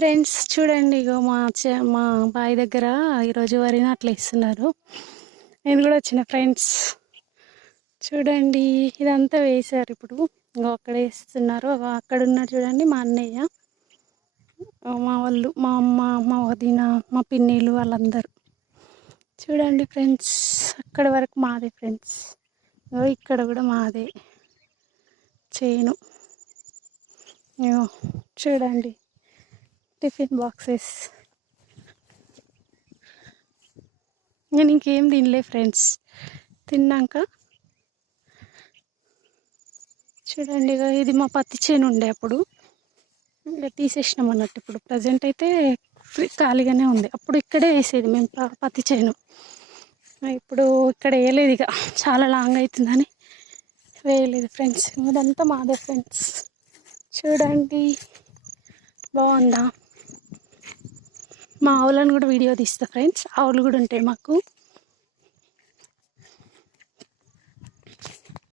Friends చూడండి, ఇగో మా బావి దగ్గర ఈరోజు వరిని అట్లా ఇస్తున్నారు. నేను కూడా వచ్చిన ఫ్రెండ్స్. చూడండి, ఇదంతా వేశారు. ఇప్పుడు ఇంకో అక్కడ వేస్తున్నారు. అక్కడ ఉన్నారు చూడండి, మా అన్నయ్య, మా వాళ్ళు, మా అమ్మ, మా వదిన, మా పిన్నిలు, వాళ్ళందరూ. చూడండి ఫ్రెండ్స్, అక్కడ వరకు మాదే ఫ్రెండ్స్. ఇక్కడ కూడా మాదే చేను. చూడండి, టిఫిన్ బాక్సెస్. నేను ఇంకేం తినలే ఫ్రెండ్స్. తిన్నాక చూడండి, ఇది మా పత్తి చేను ఉండే అప్పుడు, ఇంకా తీసేసినాం అన్నట్టు. ఇప్పుడు ప్రజెంట్ అయితే ఖాళీగానే ఉంది. అప్పుడు ఇక్కడే వేసేది మేము పత్తి చేను. ఇప్పుడు ఇక్కడ వేయలేదు, ఇక చాలా లాంగ్ అవుతుందని వేయలేదు ఫ్రెండ్స్. ఇదంతా మాదే ఫ్రెండ్స్. చూడండి, బాగుందా? మా ఆవులను కూడా వీడియో తీస్తా ఫ్రెండ్స్. ఆవులు కూడా ఉంటాయి మాకు.